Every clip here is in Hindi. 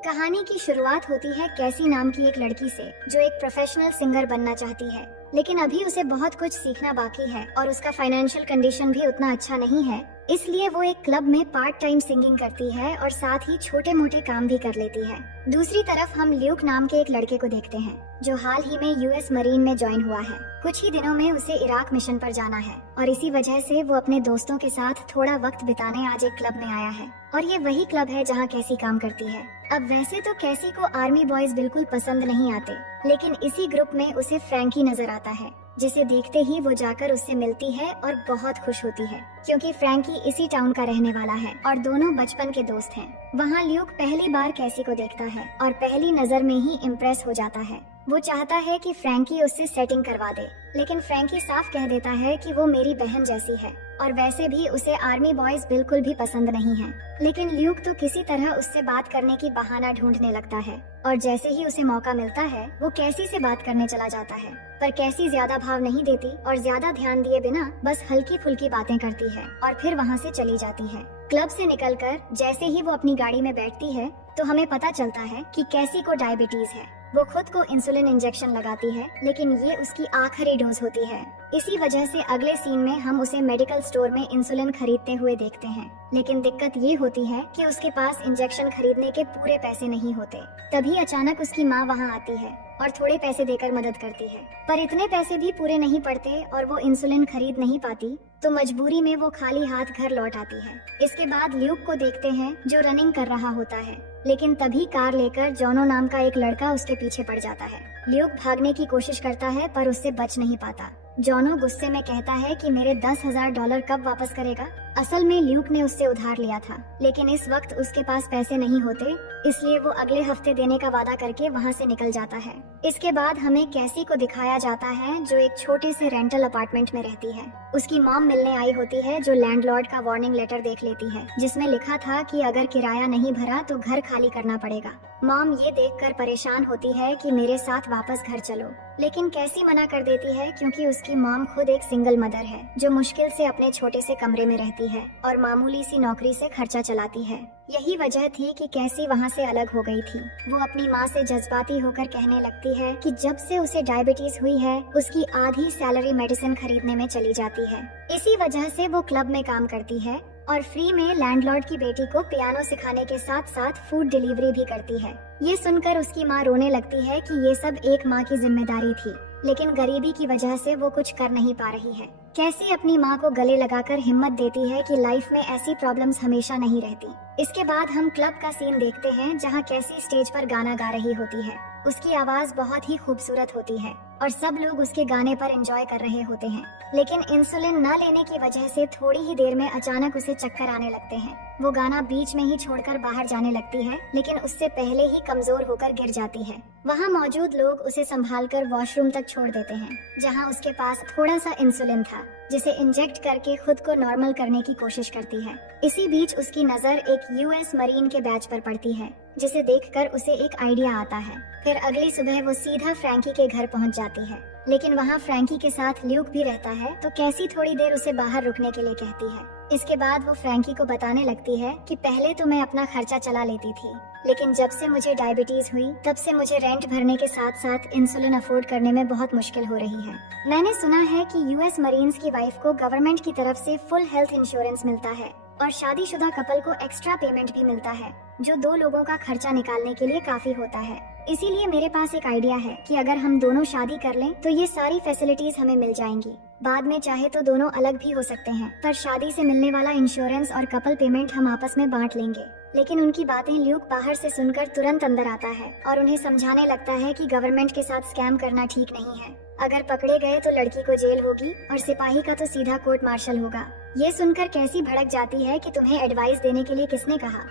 कहानी की शुरुआत होती है कैसी नाम की एक लड़की से जो एक प्रोफेशनल सिंगर बनना चाहती है, लेकिन अभी उसे बहुत कुछ सीखना बाकी है और उसका फाइनेंशियल कंडीशन भी उतना अच्छा नहीं है। इसलिए वो एक क्लब में पार्ट टाइम सिंगिंग करती है और साथ ही छोटे मोटे काम भी कर लेती है। दूसरी तरफ हम ल्यूक नाम के एक लड़के को देखते हैं जो हाल ही में यूएस मरीन में ज्वाइन हुआ है। कुछ ही दिनों में उसे इराक मिशन पर जाना है और इसी वजह से वो अपने दोस्तों के साथ थोड़ा वक्त बिताने आज एक क्लब में आया है और ये वही क्लब है जहाँ कैसी काम करती है। अब वैसे तो कैसी को आर्मी बॉयज बिल्कुल पसंद नहीं आते, लेकिन इसी ग्रुप में उसे फ्रैंकी नजर आता है, जिसे देखते ही वो जाकर उससे मिलती है और बहुत खुश होती है क्योंकि फ्रैंकी इसी टाउन का रहने वाला है और दोनों बचपन के दोस्त हैं। वहाँ ल्यूक पहली बार कैसी को देखता है और पहली नजर में ही इम्प्रेस हो जाता है। वो चाहता है कि फ्रैंकी उससे सेटिंग करवा दे, लेकिन फ्रैंकी साफ कह देता है कि वो मेरी बहन जैसी है और वैसे भी उसे आर्मी बॉयज बिल्कुल भी पसंद नहीं है। लेकिन ल्यूक तो किसी तरह उससे बात करने की बहाना ढूंढने लगता है और जैसे ही उसे मौका मिलता है वो कैसी से बात करने चला जाता है, पर कैसी ज्यादा भाव नहीं देती और ज्यादा ध्यान दिए बिना बस हल्की फुल्की बातें करती है और फिर वहाँ से चली जाती है। क्लब से निकलकर जैसे ही वो अपनी गाड़ी में बैठती है तो हमें पता चलता है कि कैसी को डायबिटीज है। वो खुद को इंसुलिन इंजेक्शन लगाती है, लेकिन ये उसकी आखिरी डोज होती है। इसी वजह से अगले सीन में हम उसे मेडिकल स्टोर में इंसुलिन खरीदते हुए देखते हैं, लेकिन दिक्कत ये होती है कि उसके पास इंजेक्शन खरीदने के पूरे पैसे नहीं होते। तभी अचानक उसकी माँ वहाँ आती है और थोड़े पैसे देकर मदद करती है, पर इतने पैसे भी पूरे नहीं पड़ते और वो इंसुलिन खरीद नहीं पाती, तो मजबूरी में वो खाली हाथ घर लौट आती है। इसके बाद ल्यूक को देखते हैं जो रनिंग कर रहा होता है, लेकिन तभी कार लेकर जॉनो नाम का एक लड़का उसके पीछे पड़ जाता है। ल्यूक भागने की कोशिश करता है पर उससे बच नहीं पाता। जॉनो गुस्से में कहता है कि मेरे $10,000 कब वापस करेगा। असल में ल्यूक ने उससे उधार लिया था, लेकिन इस वक्त उसके पास पैसे नहीं होते, इसलिए वो अगले हफ्ते देने का वादा करके वहाँ से निकल जाता है। इसके बाद हमें कैसी को दिखाया जाता है जो एक छोटे से रेंटल अपार्टमेंट में रहती है। उसकी मॉम मिलने आई होती है जो लैंडलॉर्ड का वार्निंग लेटर देख लेती है, जिसमें लिखा था कि अगर किराया नहीं भरा तो घर खाली करना पड़ेगा। मॉम ये देखकर परेशान होती है कि मेरे साथ वापस घर चलो, लेकिन कैसी मना कर देती है क्योंकि उसकी मॉम खुद एक सिंगल मदर है जो मुश्किल से अपने छोटे से कमरे में रहती है और मामूली सी नौकरी से खर्चा चलाती है। यही वजह थी कि कैसी वहाँ से अलग हो गई थी। वो अपनी माँ से जज्बाती होकर कहने लगती है कि जब से उसे डायबिटीज हुई है उसकी आधी सैलरी मेडिसिन खरीदने में चली जाती है। इसी वजह से वो क्लब में काम करती है और फ्री में लैंडलॉर्ड की बेटी को पियानो सिखाने के साथ साथ फूड डिलीवरी भी करती है। ये सुनकर उसकी माँ रोने लगती है कि ये सब एक माँ की जिम्मेदारी थी, लेकिन गरीबी की वजह से वो कुछ कर नहीं पा रही है। कैसी अपनी माँ को गले लगाकर हिम्मत देती है कि लाइफ में ऐसी प्रॉब्लम्स हमेशा नहीं रहती। इसके बाद हम क्लब का सीन देखते हैं जहाँ कैसी स्टेज पर गाना गा रही होती है। उसकी आवाज बहुत ही खूबसूरत होती है और सब लोग उसके गाने पर एंजॉय कर रहे होते हैं, लेकिन इंसुलिन न लेने की वजह से थोड़ी ही देर में अचानक उसे चक्कर आने लगते हैं। वो गाना बीच में ही छोड़कर बाहर जाने लगती है, लेकिन उससे पहले ही कमजोर होकर गिर जाती है। वहाँ मौजूद लोग उसे संभालकर वॉशरूम तक छोड़ देते हैं, जहाँ उसके पास थोड़ा सा इंसुलिन था, जिसे इंजेक्ट करके खुद को नॉर्मल करने की कोशिश करती है। इसी बीच उसकी नजर एक यूएस मरीन के बैच पर पड़ती है, जिसे देखकर उसे एक आइडिया आता है। फिर अगली सुबह वो सीधा फ्रैंकी के घर पहुंच जाती है, लेकिन वहाँ फ्रैंकी के साथ ल्यूक भी रहता है, तो कैसी थोड़ी देर उसे बाहर रुकने के लिए कहती है। इसके बाद वो फ्रैंकी को बताने लगती है कि पहले तो मैं अपना खर्चा चला लेती थी, लेकिन जब से मुझे डायबिटीज हुई तब से मुझे रेंट भरने के साथ साथ इंसुलिन अफोर्ड करने में बहुत मुश्किल हो रही है। मैंने सुना है कि यूएस मरीन्स की वाइफ को गवर्नमेंट की तरफ से फुल हेल्थ इंश्योरेंस मिलता है और शादीशुदा कपल को एक्स्ट्रा पेमेंट भी मिलता है, जो 2 लोगों का खर्चा निकालने के लिए काफी होता है। इसीलिए मेरे पास एक आइडिया है कि अगर हम दोनों शादी कर लें तो ये सारी फैसिलिटीज हमें मिल जाएंगी। बाद में चाहे तो दोनों अलग भी हो सकते हैं, पर शादी से मिलने वाला इंश्योरेंस और कपल पेमेंट हम आपस में बांट लेंगे। लेकिन उनकी बातें ल्यूक बाहर से सुनकर तुरंत अंदर आता है और उन्हें समझाने लगता है कि गवर्नमेंट के साथ स्कैम करना ठीक नहीं है। अगर पकड़े गए तो लड़की को जेल होगी और सिपाही का तो सीधा कोर्ट मार्शल होगा। ये सुनकर कैसी भड़क जाती है कि तुम्हें एडवाइस देने के लिए किसने कहा।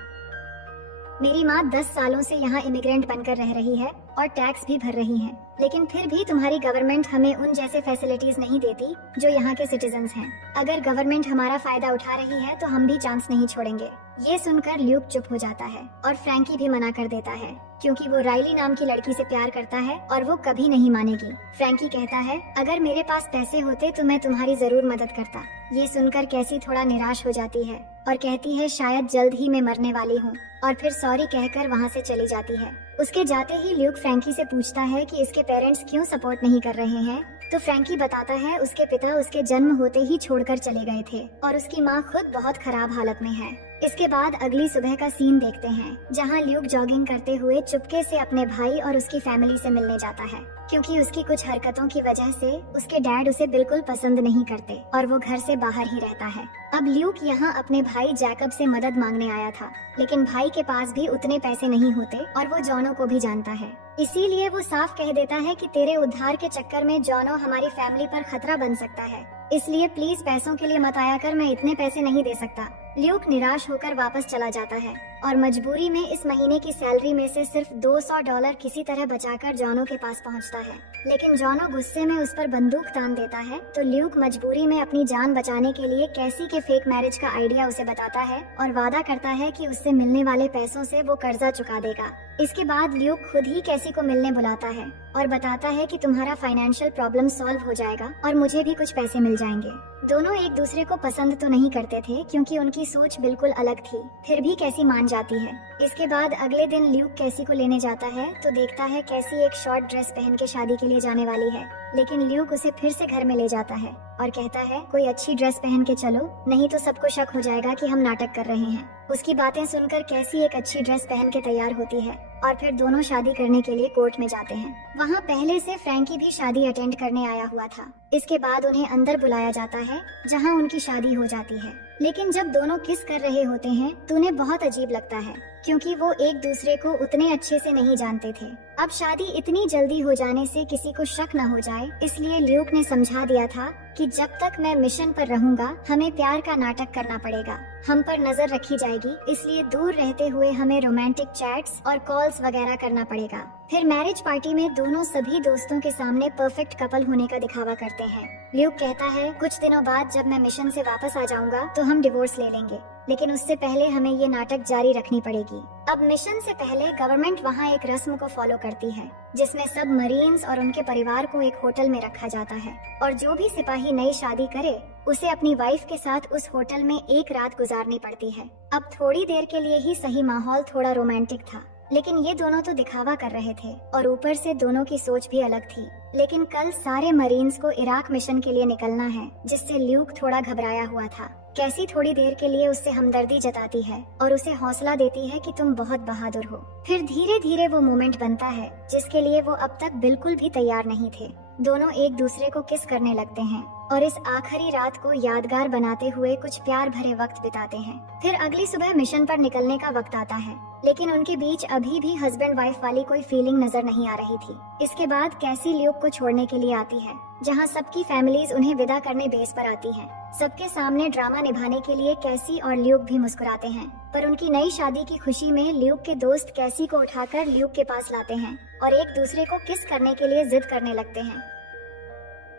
मेरी माँ 10 सालों से यहाँ इमिग्रेंट बनकर रह रही है और टैक्स भी भर रही है, लेकिन फिर भी तुम्हारी गवर्नमेंट हमें उन जैसे फैसिलिटीज नहीं देती जो यहाँ के सिटीजन्स हैं। अगर गवर्नमेंट हमारा फायदा उठा रही है तो हम भी चांस नहीं छोड़ेंगे। ये सुनकर ल्यूक चुप हो जाता है और फ्रैंकी भी मना कर देता है, क्योंकि वो राइली नाम की लड़की से प्यार करता है और वो कभी नहीं मानेगी। फ्रैंकी कहता है, अगर मेरे पास पैसे होते तो मैं तुम्हारी जरूर मदद करता। ये सुनकर कैसी थोड़ा निराश हो जाती है और कहती है शायद जल्द ही मैं मरने वाली हूँ, और फिर सॉरी कहकर वहाँ से चली जाती है। उसके जाते ही ल्यूक फ्रैंकी से पूछता है कि इसके पेरेंट्स क्यों सपोर्ट नहीं कर रहे हैं, तो फ्रैंकी बताता है उसके पिता उसके जन्म होते ही छोड़कर चले गए थे और उसकी माँ खुद बहुत खराब हालत में है। इसके बाद अगली सुबह का सीन देखते हैं, जहाँ ल्यूक जॉगिंग करते हुए चुपके से अपने भाई और उसकी फैमिली से मिलने जाता है, क्योंकि उसकी कुछ हरकतों की वजह से उसके डैड उसे बिल्कुल पसंद नहीं करते और वो घर से बाहर ही रहता है। अब ल्यूक यहाँ अपने भाई जैकब से मदद मांगने आया था, लेकिन भाई के पास भी उतने पैसे नहीं होते और वो जॉनो को भी जानता है। इसीलिए वो साफ कह देता है कि तेरे उद्धार के चक्कर में जॉनो हमारी फैमिली पर खतरा बन सकता है, इसलिए प्लीज पैसों के लिए मत आया कर, मैं इतने पैसे नहीं दे सकता। ल्यूक निराश होकर वापस चला जाता है और मजबूरी में इस महीने की सैलरी में से सिर्फ $200 किसी तरह बचाकर जॉनो के पास पहुंचता है। लेकिन जॉनो गुस्से में उस पर बंदूक तान देता है, तो ल्यूक मजबूरी में अपनी जान बचाने के लिए कैसी के फेक मैरिज का आइडिया उसे बताता है और वादा करता है कि उससे मिलने वाले पैसों से वो कर्जा चुका देगा। इसके बाद ल्यूक खुद ही कैसी को मिलने बुलाता है और बताता है कि तुम्हारा फाइनेंशियल प्रॉब्लम सॉल्व हो जाएगा और मुझे भी कुछ पैसे मिल जाएंगे। दोनों एक दूसरे को पसंद तो नहीं करते थे क्योंकि उनकी सोच बिल्कुल अलग थी, फिर भी कैसी मान जाती है। इसके बाद अगले दिन ल्यूक कैसी को लेने जाता है तो देखता है कैसी एक शॉर्ट ड्रेस पहन के शादी के लिए जाने वाली है, लेकिन ल्यूक उसे फिर से घर में ले जाता है और कहता है कोई अच्छी ड्रेस पहन के चलो, नहीं तो सबको शक हो जाएगा कि हम नाटक कर रहे हैं। उसकी बातें सुनकर कैसी एक अच्छी ड्रेस पहन के तैयार होती है और फिर दोनों शादी करने के लिए कोर्ट में जाते हैं। वहाँ पहले से फ्रैंकी भी शादी अटेंड करने आया हुआ था। इसके बाद उन्हें अंदर बुलाया जाता है जहाँ उनकी शादी हो जाती है, लेकिन जब दोनों किस कर रहे होते हैं तो उन्हें बहुत अजीब लगता है क्योंकि वो एक दूसरे को उतने अच्छे से नहीं जानते थे। अब शादी इतनी जल्दी हो जाने से किसी को शक न हो जाए, इसलिए ल्यूक ने समझा दिया था कि जब तक मैं मिशन पर रहूंगा हमें प्यार का नाटक करना पड़ेगा, हम पर नजर रखी जाएगी, इसलिए दूर रहते हुए हमें रोमांटिक चैट्स और कॉल्स वगैरह करना पड़ेगा। फिर मैरिज पार्टी में दोनों सभी दोस्तों के सामने परफेक्ट कपल होने का दिखावा करते हैं। ल्यूक कहता है कुछ दिनों बाद जब मैं मिशन से वापस आ जाऊंगा तो हम डिवोर्स ले लेंगे, लेकिन उससे पहले हमें ये नाटक जारी रखनी पड़ेगी। अब मिशन से पहले गवर्नमेंट वहाँ एक रस्म को फॉलो करती है जिसमें सब मरीन्स और उनके परिवार को एक होटल में रखा जाता है और जो भी सिपाही नई शादी करे उसे अपनी वाइफ के साथ उस होटल में एक रात गुजारनी पड़ती है। अब थोड़ी देर के लिए ही सही माहौल थोड़ा रोमांटिक था, लेकिन ये दोनों तो दिखावा कर रहे थे और ऊपर से दोनों की सोच भी अलग थी। लेकिन कल सारे मरीन्स को इराक मिशन के लिए निकलना है, जिससे ल्यूक थोड़ा घबराया हुआ था। कैसी थोड़ी देर के लिए उससे हमदर्दी जताती है और उसे हौसला देती है कि तुम बहुत बहादुर हो। फिर धीरे धीरे वो मोमेंट बनता है जिसके लिए वो अब तक बिल्कुल भी तैयार नहीं थे। दोनों एक दूसरे को किस करने लगते हैं और इस आखिरी रात को यादगार बनाते हुए कुछ प्यार भरे वक्त बिताते हैं। फिर अगली सुबह मिशन पर निकलने का वक्त आता है, लेकिन उनके बीच अभी भी हस्बैंड वाइफ वाली कोई फीलिंग नजर नहीं आ रही थी। इसके बाद कैसी ल्यूक को छोड़ने के लिए आती है, जहां सबकी फैमिलीज उन्हें विदा करने बेस पर आती हैं। सबके सामने ड्रामा निभाने के लिए कैसी और ल्यूक भी मुस्कुराते हैं, पर उनकी नई शादी की खुशी में ल्यूक के दोस्त कैसी को उठाकर ल्यूक के पास लाते हैं और एक दूसरे को किस करने के लिए जिद करने लगते हैं।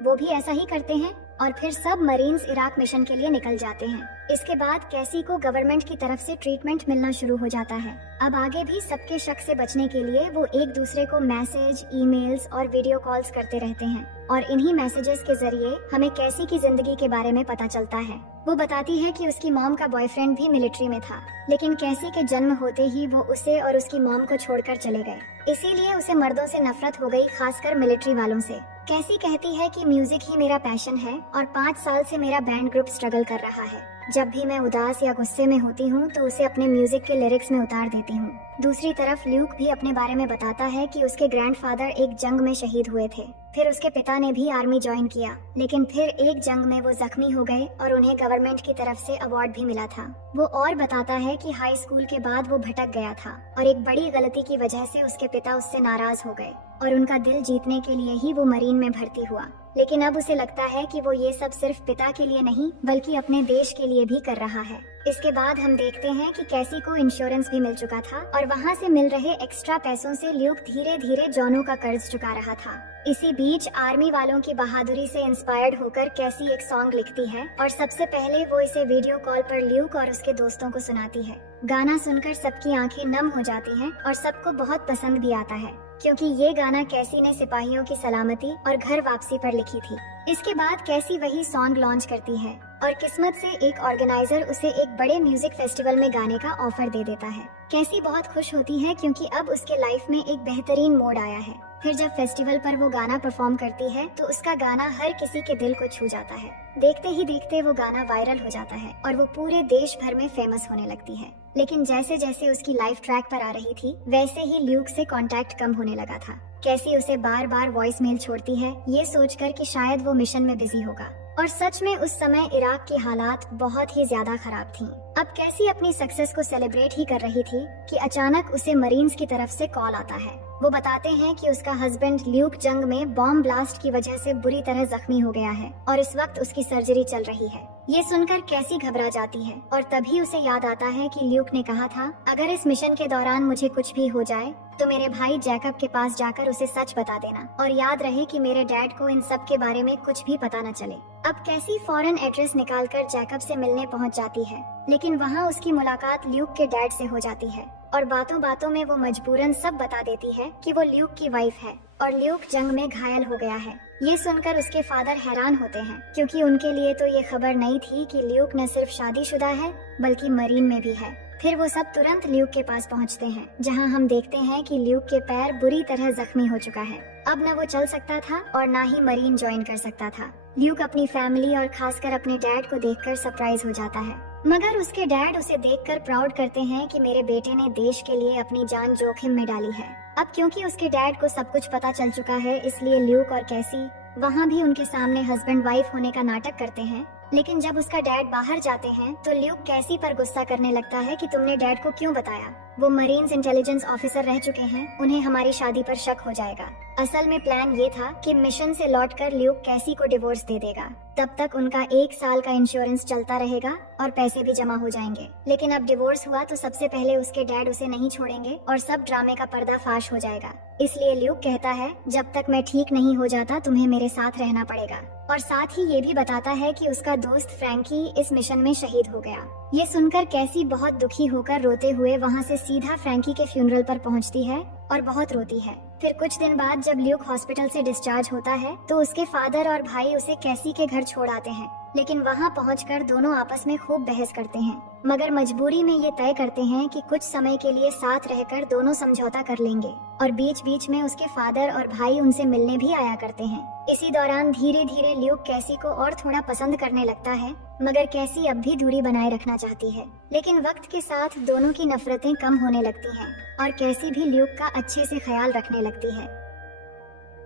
वो भी ऐसा ही करते हैं और फिर सब मरीन्स इराक मिशन के लिए निकल जाते हैं। इसके बाद कैसी को गवर्नमेंट की तरफ से ट्रीटमेंट मिलना शुरू हो जाता है। अब आगे भी सबके शक से बचने के लिए वो एक दूसरे को मैसेज, ईमेल्स और वीडियो कॉल्स करते रहते हैं और इन्हीं मैसेजेस के जरिए हमें कैसी की जिंदगी के बारे में पता चलता है। वो बताती है कि उसकी मॉम का बॉयफ्रेंड भी मिलिट्री में था, लेकिन कैसी के जन्म होते ही वो उसे और उसकी मॉम को छोड़कर चले गए, इसीलिए उसे मर्दों से नफरत हो गई, खासकर मिलिट्री वालों से। कैसी कहती है कि म्यूजिक ही मेरा पैशन है और 5 साल से मेरा बैंड ग्रुप स्ट्रगल कर रहा है। जब भी मैं उदास या गुस्से में होती हूँ तो उसे अपने म्यूजिक के लिरिक्स में उतार देती हूँ। दूसरी तरफ ल्यूक भी अपने बारे में बताता है कि उसके ग्रैंडफादर एक जंग में शहीद हुए थे, फिर उसके पिता ने भी आर्मी ज्वाइन किया, लेकिन फिर एक जंग में वो जख्मी हो गए और उन्हें गवर्नमेंट की तरफ से अवार्ड भी मिला था। वो और बताता है कि हाई स्कूल के बाद वो भटक गया था और एक बड़ी गलती की वजह से उसके पिता उससे नाराज हो गए और उनका दिल जीतने के लिए ही वो मरीन में भर्ती हुआ, लेकिन अब उसे लगता है कि वो ये सब सिर्फ पिता के लिए नहीं बल्कि अपने देश के लिए भी कर रहा है। इसके बाद हम देखते हैं कि कैसी को इंश्योरेंस भी मिल चुका था और वहाँ से मिल रहे एक्स्ट्रा पैसों से ल्यूक धीरे धीरे जॉनो का कर्ज चुका रहा था। इसी बीच आर्मी वालों की बहादुरी से इंस्पायर्ड होकर कैसी एक सॉन्ग लिखती है और सबसे पहले वो इसे वीडियो कॉल पर ल्यूक और उसके दोस्तों को सुनाती है। गाना सुनकर सबकी आंखें नम हो जाती हैं और सबको बहुत पसंद भी आता है, क्योंकि ये गाना कैसी ने सिपाहियों की सलामती और घर वापसी पर लिखी थी। इसके बाद कैसी वही सॉन्ग लॉन्च करती है और किस्मत से एक ऑर्गेनाइजर उसे एक बड़े म्यूजिक फेस्टिवल में गाने का ऑफर दे देता है। कैसी बहुत खुश होती है क्योंकि अब उसके लाइफ में एक बेहतरीन मोड़ आया है। फिर जब फेस्टिवल पर वो गाना परफॉर्म करती है तो उसका गाना हर किसी के दिल को छू जाता है। देखते ही देखते वो गाना वायरल हो जाता है और वो पूरे देश भर में फेमस होने लगती है। लेकिन जैसे जैसे उसकी लाइफ ट्रैक पर आ रही थी वैसे ही ल्यूक से कांटेक्ट कम होने लगा था। कैसी उसे बार बार वॉइस मेल छोड़ती है, ये सोचकर कि शायद वो मिशन में बिजी होगा। और सच में उस समय इराक की हालात बहुत ही ज्यादा खराब थीं। अब कैसी अपनी सक्सेस को सेलिब्रेट ही कर रही थी कि अचानक उसे मरीन्स की तरफ से कॉल आता है। वो बताते हैं कि उसका हस्बैंड ल्यूक जंग में बॉम्ब ब्लास्ट की वजह से बुरी तरह जख्मी हो गया है और इस वक्त उसकी सर्जरी चल रही है। ये सुनकर कैसी घबरा जाती है और तभी उसे याद आता है कि ल्यूक ने कहा था, अगर इस मिशन के दौरान मुझे कुछ भी हो जाए तो मेरे भाई जैकब के पास जाकर उसे सच बता देना और याद रहे कि मेरे डैड को इन सब के बारे में कुछ भी पता न चले। अब कैसी फौरन एड्रेस निकालकर जैकब से मिलने पहुंच जाती है, लेकिन वहां उसकी मुलाकात ल्यूक के डैड से हो जाती है और बातों बातों में वो मजबूरन सब बता देती है कि वो ल्यूक की वाइफ है और ल्यूक जंग में घायल हो गया है। ये सुनकर उसके फादर हैरान होते हैं क्योंकि उनके लिए तो ये खबर नहीं थी कि ल्यूक न सिर्फ शादीशुदा है बल्कि मरीन में भी है। फिर वो सब तुरंत ल्यूक के पास पहुंचते हैं, जहां हम देखते हैं कि ल्यूक के पैर बुरी तरह जख्मी हो चुका है। अब न वो चल सकता था और न ही मरीन ज्वाइन कर सकता था। ल्यूक अपनी फैमिली और खासकर अपने डैड को देखकर सरप्राइज हो जाता है, मगर उसके डैड उसे देखकर प्राउड करते हैं कि मेरे बेटे ने देश के लिए अपनी जान जोखिम में डाली है। अब क्योंकि उसके डैड को सब कुछ पता चल चुका है, इसलिए ल्यूक और कैसी वहाँ भी उनके सामने हस्बैंड वाइफ होने का नाटक करते हैं। लेकिन जब उसका डैड बाहर जाते हैं तो ल्यूक कैसी पर गुस्सा करने लगता है कि तुमने डैड को क्यों बताया, वो मरीन्स इंटेलिजेंस ऑफिसर रह चुके हैं, उन्हें हमारी शादी पर शक हो जाएगा। असल में प्लान ये था कि मिशन से लौटकर ल्यूक कैसी को डिवोर्स दे देगा, तब तक उनका 1 साल का इंश्योरेंस चलता रहेगा और पैसे भी जमा हो जाएंगे। लेकिन अब डिवोर्स हुआ तो सबसे पहले उसके डैड उसे नहीं छोड़ेंगे और सब ड्रामे का पर्दाफाश हो जाएगा। इसलिए ल्यूक कहता है, जब तक मैं ठीक नहीं हो जाता तुम्हें मेरे साथ रहना पड़ेगा, और साथ ही ये भी बताता है कि उसका दोस्त फ्रैंकी इस मिशन में शहीद हो गया। ये सुनकर कैसी बहुत दुखी होकर रोते हुए वहाँ से सीधा फ्रैंकी के फ्यूनरल पर पहुँचती है और बहुत रोती है। फिर कुछ दिन बाद जब ल्यूक हॉस्पिटल से डिस्चार्ज होता है तो उसके फादर और भाई उसे कैसी के घर छोड़ आते हैं, लेकिन वहाँ पहुंचकर दोनों आपस में खूब बहस करते हैं, मगर मजबूरी में ये तय करते हैं कि कुछ समय के लिए साथ रहकर दोनों समझौता कर लेंगे। और बीच बीच में उसके फादर और भाई उनसे मिलने भी आया करते हैं। इसी दौरान धीरे धीरे ल्यूक कैसी को और थोड़ा पसंद करने लगता है, मगर कैसी अब भी दूरी बनाए रखना चाहती है। लेकिन वक्त के साथ दोनों की नफरतें कम होने लगती हैं और कैसी भी ल्यूक का अच्छे से ख्याल रखने लगती है।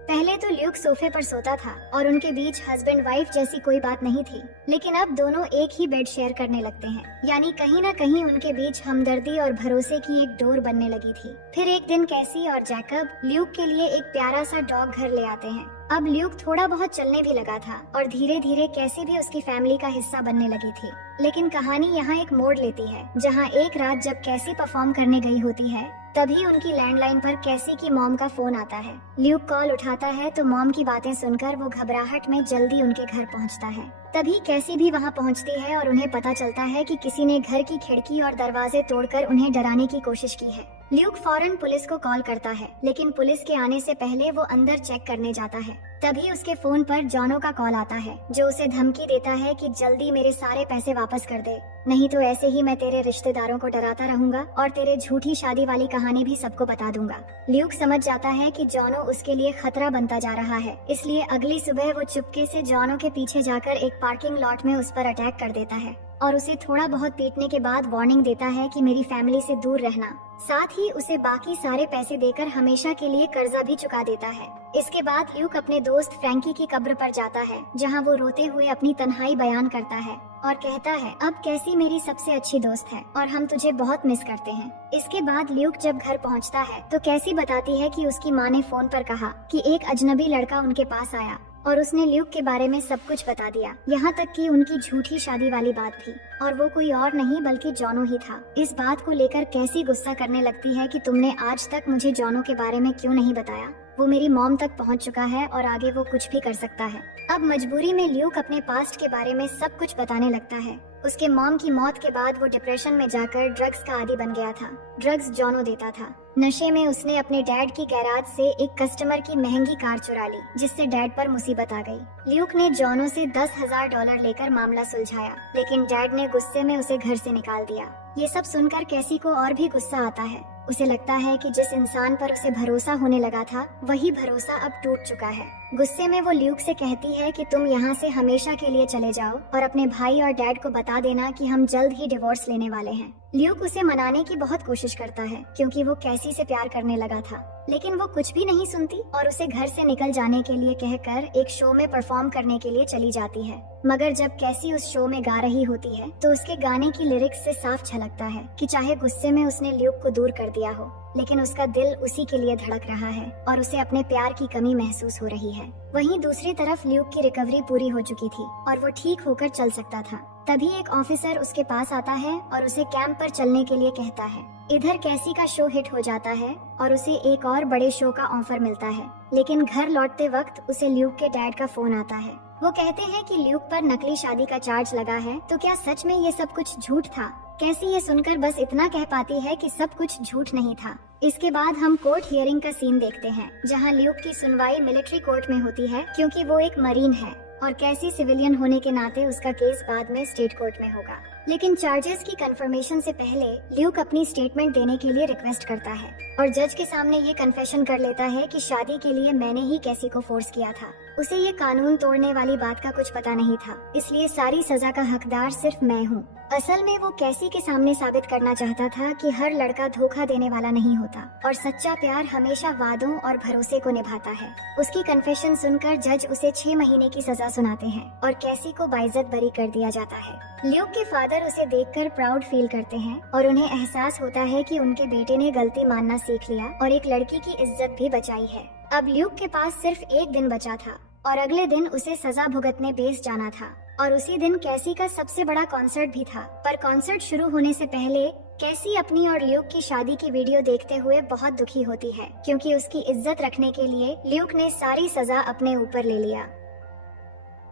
पहले तो ल्यूक सोफे पर सोता था और उनके बीच हस्बैंड वाइफ जैसी कोई बात नहीं थी, लेकिन अब दोनों एक ही बेड शेयर करने लगते हैं, यानी कहीं ना कहीं उनके बीच हमदर्दी और भरोसे की एक डोर बनने लगी थी। फिर एक दिन कैसी और जैकब ल्यूक के लिए एक प्यारा सा डॉग घर ले आते हैं। अब ल्यूक थोड़ा बहुत चलने भी लगा था और धीरे धीरे कैसी भी उसकी फैमिली का हिस्सा बनने लगी थी। लेकिन कहानी यहाँ एक मोड़ लेती है, जहाँ एक रात जब कैसी परफॉर्म करने गई होती है तभी उनकी लैंडलाइन पर कैसी की मॉम का फोन आता है। ल्यूक कॉल उठाता है तो मॉम की बातें सुनकर वो घबराहट में जल्दी उनके घर पहुँचता है। तभी कैसी भी वहाँ पहुँचती है और उन्हें पता चलता है कि किसी ने घर की खिड़की और दरवाजे तोड़कर उन्हें डराने की कोशिश की है। ल्यूक फौरन पुलिस को कॉल करता है, लेकिन पुलिस के आने से पहले वो अंदर चेक करने जाता है। तभी उसके फोन पर जॉनो का कॉल आता है, जो उसे धमकी देता है कि जल्दी मेरे सारे पैसे वापस कर दे, नहीं तो ऐसे ही मैं तेरे रिश्तेदारों को डराता रहूंगा और तेरे झूठी शादी वाली कहानी भी सबको बता दूंगा। ल्यूक समझ जाता है कि जॉनो उसके लिए खतरा बनता जा रहा है, इसलिए अगली सुबह वो चुपके से जॉनो के पीछे जाकर एक पार्किंग लॉट में उस पर अटैक कर देता है और उसे थोड़ा बहुत पीटने के बाद वार्निंग देता है कि मेरी फैमिली से दूर रहना। साथ ही उसे बाकी सारे पैसे देकर हमेशा के लिए कर्जा भी चुका देता है। इसके बाद ल्यूक अपने दोस्त फ्रैंकी की कब्र पर जाता है, जहां वो रोते हुए अपनी तन्हाई बयान करता है और कहता है, अब कैसी मेरी सबसे अच्छी दोस्त है और हम तुझे बहुत मिस करते हैं। इसके बाद ल्यूक जब घर पहुंचता है तो कैसी बताती है कि उसकी माँ ने फोन पर कहा कि एक अजनबी लड़का उनके पास आया और उसने ल्यूक के बारे में सब कुछ बता दिया, यहाँ तक कि उनकी झूठी शादी वाली बात भी, और वो कोई और नहीं बल्कि जॉनो ही था। इस बात को लेकर कैसी गुस्सा करने लगती है कि तुमने आज तक मुझे जॉनो के बारे में क्यों नहीं बताया, वो मेरी मॉम तक पहुंच चुका है और आगे वो कुछ भी कर सकता है। अब मजबूरी में ल्यूक अपने पास्ट के बारे में सब कुछ बताने लगता है। उसके मॉम की मौत के बाद वो डिप्रेशन में जाकर ड्रग्स का आदी बन गया था। ड्रग्स जॉनो देता था। नशे में उसने अपने डैड की गैराज से एक कस्टमर की महंगी कार चुरा ली, जिससे डैड पर मुसीबत आ गई। ल्यूक ने जॉनो से $10,000 लेकर मामला सुलझाया, लेकिन डैड ने गुस्से में उसे घर से निकाल दिया। ये सब सुनकर कैसी को और भी गुस्सा आता है। उसे लगता है कि जिस इंसान पर उसे भरोसा होने लगा था, वही भरोसा अब टूट चुका है। गुस्से में वो ल्यूक से कहती है कि तुम यहाँ से हमेशा के लिए चले जाओ और अपने भाई और डैड को बता देना कि हम जल्द ही डिवोर्स लेने वाले हैं। ल्यूक उसे मनाने की बहुत कोशिश करता है, क्योंकि वो कैसी से प्यार करने लगा था, लेकिन वो कुछ भी नहीं सुनती और उसे घर से निकल जाने के लिए कहकर एक शो में परफॉर्म करने के लिए चली जाती है। मगर जब कैसी उस शो में गा रही होती है तो उसके गाने की लिरिक्स से साफ झलकता है कि चाहे गुस्से में उसने ल्यूक को दूर कर दिया हो, लेकिन उसका दिल उसी के लिए धड़क रहा है और उसे अपने प्यार की कमी महसूस हो रही है। वहीं दूसरी तरफ ल्यूक की रिकवरी पूरी हो चुकी थी और वो ठीक होकर चल सकता था। तभी एक ऑफिसर उसके पास आता है और उसे कैंप पर चलने के लिए कहता है। इधर कैसी का शो हिट हो जाता है और उसे एक और बड़े शो का ऑफर मिलता है, लेकिन घर लौटते वक्त उसे ल्यूक के डैड का फोन आता है। वो कहते हैं कि ल्यूक पर नकली शादी का चार्ज लगा है, तो क्या सच में ये सब कुछ झूठ था? कैसी ये सुनकर बस इतना कह पाती है कि सब कुछ झूठ नहीं था। इसके बाद हम कोर्ट हियरिंग का सीन देखते हैं, जहां ल्यूक की सुनवाई मिलिट्री कोर्ट में होती है, क्योंकि वो एक मरीन है और कैसी सिविलियन होने के नाते उसका केस बाद में स्टेट कोर्ट में होगा। लेकिन चार्जेस की कंफर्मेशन से पहले ल्यूक अपनी स्टेटमेंट देने के लिए रिक्वेस्ट करता है और जज के सामने ये कन्फेशन कर लेता है कि शादी के लिए मैंने ही कैसी को फोर्स किया था। उसे ये कानून तोड़ने वाली बात का कुछ पता नहीं था, इसलिए सारी सजा का हकदार सिर्फ मैं हूँ। असल में वो कैसी के सामने साबित करना चाहता था कि हर लड़का धोखा देने वाला नहीं होता और सच्चा प्यार हमेशा वादों और भरोसे को निभाता है। उसकी कन्फेशन सुनकर जज उसे 6 महीने की सजा सुनाते हैं और कैसी को बाइज्जत बरी कर दिया जाता है। ल्यूक के फादर उसे देखकर प्राउड फील करते हैं और उन्हें एहसास होता है कि उनके बेटे ने गलती मानना सीख लिया और एक लड़की की इज्जत भी बचाई है। अब ल्यूक के पास सिर्फ एक दिन बचा था और अगले दिन उसे सजा भुगतने बेस जाना था और उसी दिन कैसी का सबसे बड़ा कॉन्सर्ट भी था। पर कॉन्सर्ट शुरू होने से पहले कैसी अपनी और ल्यूक की शादी की वीडियो देखते हुए बहुत दुखी होती है, क्योंकि उसकी इज्जत रखने के लिए ल्यूक ने सारी सजा अपने ऊपर ले लिया।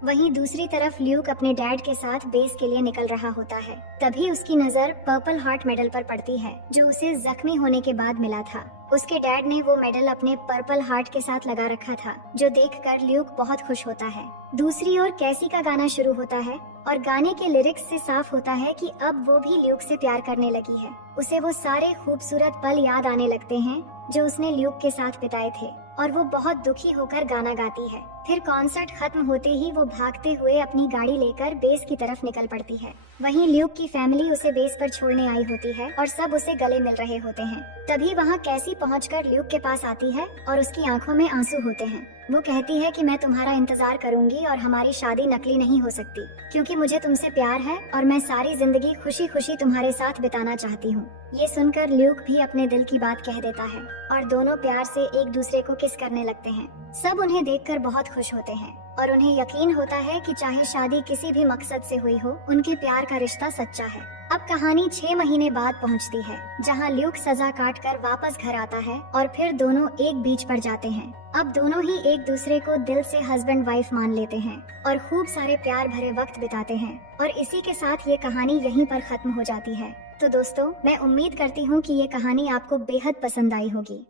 वहीं दूसरी तरफ ल्यूक अपने डैड के साथ बेस के लिए निकल रहा होता है। तभी उसकी नजर पर्पल हार्ट मेडल पर पड़ती है, जो उसे जख्मी होने के बाद मिला था। उसके डैड ने वो मेडल अपने पर्पल हार्ट के साथ लगा रखा था, जो देखकर ल्यूक बहुत खुश होता है। दूसरी ओर कैसी का गाना शुरू होता है और गाने के लिरिक्स से साफ होता है कि अब वो भी ल्यूक से प्यार करने लगी है। उसे वो सारे खूबसूरत पल याद आने लगते हैं जो उसने ल्यूक के साथ बिताए थे और वो बहुत दुखी होकर गाना गाती है। फिर कॉन्सर्ट खत्म होते ही वो भागते हुए अपनी गाड़ी लेकर बेस की तरफ निकल पड़ती है। वहीं ल्यूक की फैमिली उसे बेस पर छोड़ने आई होती है और सब उसे गले मिल रहे होते हैं। तभी वहाँ कैसी पहुंचकर ल्यूक के पास आती है और उसकी आंखों में आंसू होते हैं। वो कहती है कि मैं तुम्हारा इंतजार करूंगी और हमारी शादी नकली नहीं हो सकती, क्योंकि मुझे तुमसे प्यार है और मैं सारी जिंदगी खुशी खुशी तुम्हारे साथ बिताना चाहती हूँ। ये सुनकर ल्यूक भी अपने दिल की बात कह देता है और दोनों प्यार से एक दूसरे को किस करने लगते हैं। सब उन्हें देखकर बहुत खुश होते हैं और उन्हें यकीन होता है कि चाहे शादी किसी भी मकसद से हुई हो, उनके प्यार का रिश्ता सच्चा है। अब कहानी 6 महीने बाद पहुंचती है, जहां ल्यूक सजा काटकर वापस घर आता है और फिर दोनों एक बीच पर जाते हैं। अब दोनों ही एक दूसरे को दिल से हस्बैंड वाइफ मान लेते हैं और खूब सारे प्यार भरे वक्त बिताते हैं और इसी के साथ ये कहानी यहीं पर खत्म हो जाती है। तो दोस्तों, मैं उम्मीद करती हूँ कि ये कहानी आपको बेहद पसंद आई होगी।